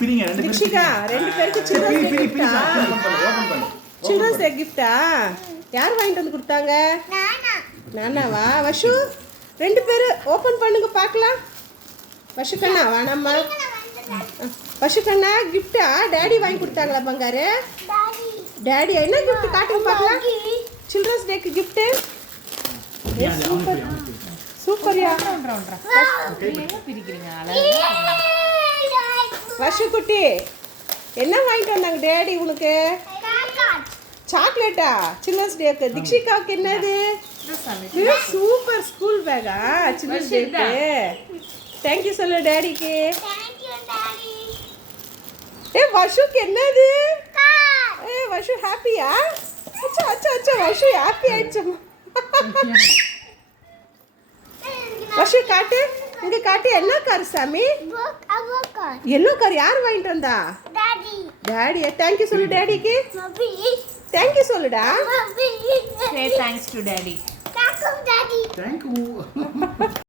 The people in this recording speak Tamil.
பிரிங்க ரெண்டு தீக்ஷிகா ரெண்டு பேருக்கு சில்ட்ரன்ஸ் டே கிஃப்டா? சில்ட்ரன்ஸ் டே கிஃப்டா? யார் வாங்கிட்டு வந்து கொடுத்தாங்க? நானாவா? வஷு ரெண்டு பேரு ஓபன் பண்ணுங்க பார்க்கலாம். வஷு கண்ணா வேணாம்மா. வஷு கண்ணா கிஃப்டா டாடி வாங்கி கொடுத்தாங்களா பங்காரு? டாடி என்ன கிஃப்ட் காட்டுங்க பார்க்கலாம். சில்ட்ரன்ஸ் டேக்கு கிஃப்ட் சூப்பர் சூப்பர்யா. வஷு குட்டி என்ன வாங்கிட்டு வந்தாங்க டாடி உனக்கு? சாக்லேட்டா? சில்ட்ரன்ஸ் டேக்கு. தீக்ஷிகாவுக்கு என்னது? சூப்பர் ஸ்கூல் பேக்கா சில்ட்ரன்ஸ் டேக்கு? தேங்க்யூ சொல்லு டாடிக்கு. ஏ வஷுக்கு என்னது? ஏ வஷு ஹாப்பியா? அச்சா அச்சா அச்சா வஷு ஹாப்பி ஆயிடுச்சு. வஷு காட்டு இங்க காட்டு. என்ன கார் சாமி? Yellow car. யார் வாங்கிட்டு வந்தா? டாடி. தேங்க்யூ சொல்லு டாடிக்கு. தேங்க்யூ சொல்லுடா. Say thanks to daddy. Thank you.